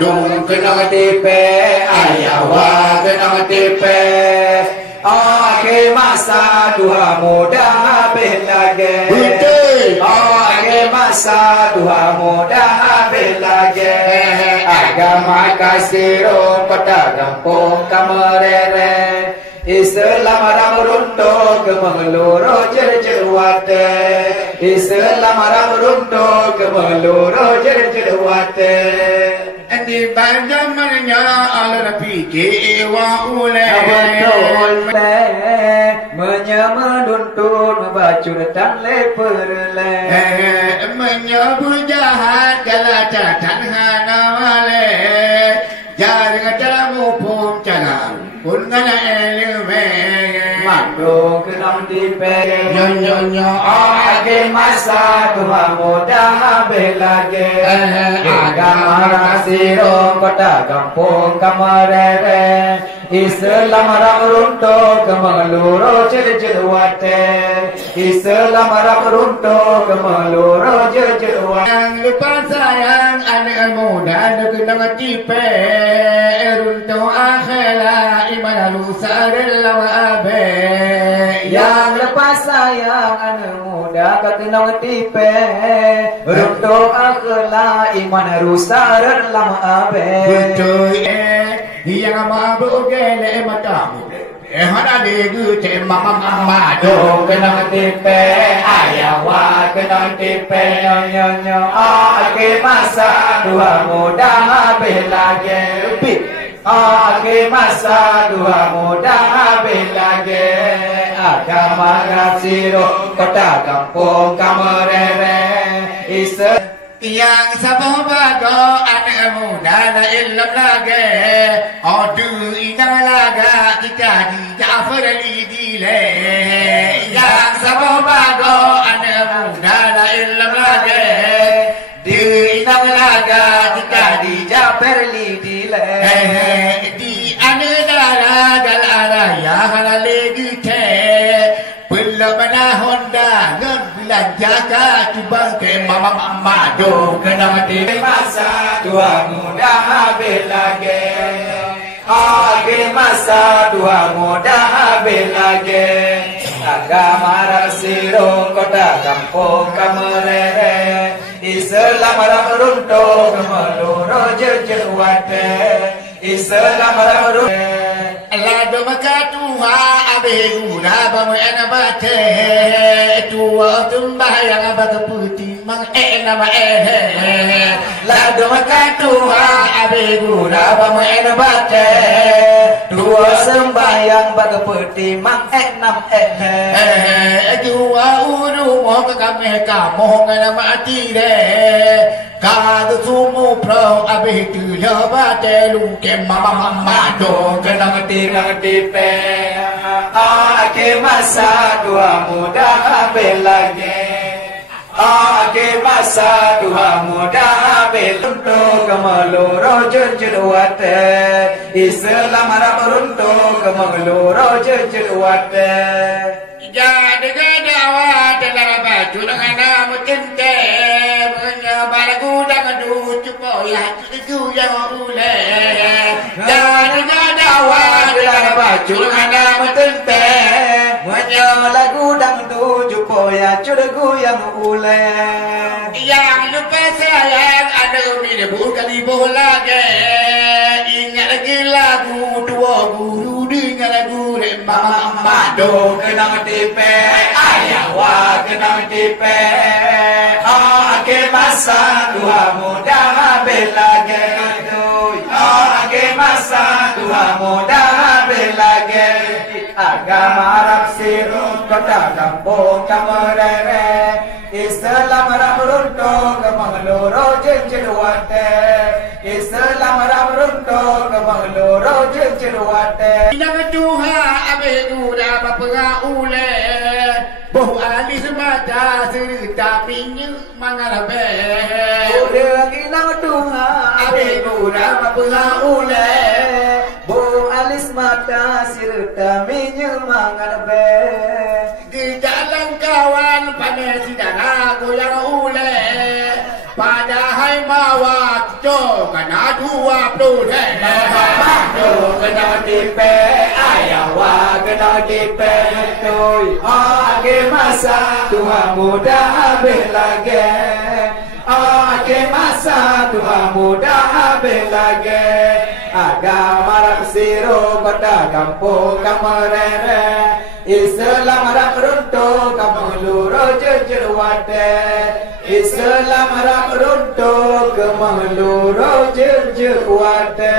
Dung kena tipe, ayawa kena tipe. Akhir masa dua muda belage. Akhir masa dua muda belage. Agama kasiro pada kampung kamerere. Islam ram runto kemengeluro jer-jerwate. Islam ram runto kemengeluro jer-jerwate. Di banjamannya ala fikir wa ulai. Betul menyamenuntun membacur dan leperle. Menyebut jahat galata tanhana wale. Jangan dalam hukum jalan pun ngana elme. Mandung kenam dipe. Nyo age masa tua muda belage. Agama rasiro kota kampung kamarere. Islam ram runto kemengeluro jer-jerwate. Islam ram runto kemengeluro jer-jerwate. Yang lupa sayang anak muda nak tipe. Runto akhela iman lusa dalam abe. Yang lepas sayang anak muda kena tipe. Runto akhela iman rusa dalam abe. Betul yang mabuk gele matamu. Hana degu te mama do kena tipe. Ayawa kena tipe. Nyo akhir masa dua muda belage. Akhir masa dua muda belage. Agama rasiro kota kampung kamerere. Yang sabah bago anak muda na ilm lage. Odu inang laga kita di Ja'far Ali dile. Yang sabah bago anak muda na ilm lage. Di inang laga kita di Ja'far Ali dile. Di anak laga ala ya halale te. Belum mana Honda dan jaga cuba ke mama do kena mati masa tua muda belage. Akhir masa tua muda belage. Agama rasiro kota kampung kamerere. Islam ram runto kemeluro jer-jerwate. Islam ram runto Allah do makatuha abegura bamuana bate tua tumbayang bagaputi mang nama la do makatuha abegura bamuana bate tua sembayang bagaputi mang nam tua uru mo kame kamu ngana mati de kadu sumu pro abetu labate lungke mama do kena tipe. Akhir masa dua muda belage. Akhir masa dua muda belunto kemeluro jer-jerwate. Islam ram runto kemeluro jer-jerwate. Jadi gedawa dalam baju dengan nama tente. Menyebalagu dengan ducu poya cucu yang ule. Jadi gedawa dalam baju dengan nama tente. Menyebalagu dengan ducu poya cucu yang ule. Yang lupa sayang ada bila bukan ibu lagi. Ingat lagi lagu dua guru dengan lagu mama do kena tipe. Ayawa kena tipe. Akhir masa dua muda belage. Akhir masa dua muda belage. Agama Arab siru kota kampung kamerere. Islam ram runto kemengeluro jer-jerwate. Islam ram runto kemengeluro jer-jerwate. Inang tuha abegura bapega ule. Boh ali semata serta pinyu mangarabe. Udah inang tuha abegura bapega ule. Boh alis mata serta pinyu mangarabe. Di jalan kawan panas sidana goyang ule. Padahal mawak jo kana dua produk do kena dipe ayawa kena dipe toi age masa tua muda habis lagi age masa tua muda habis lagi agama rak siro kota kampung kamarere Islam rak runtuh kamuluro jejerwate Islam rak runtuh kamuluro jejerwate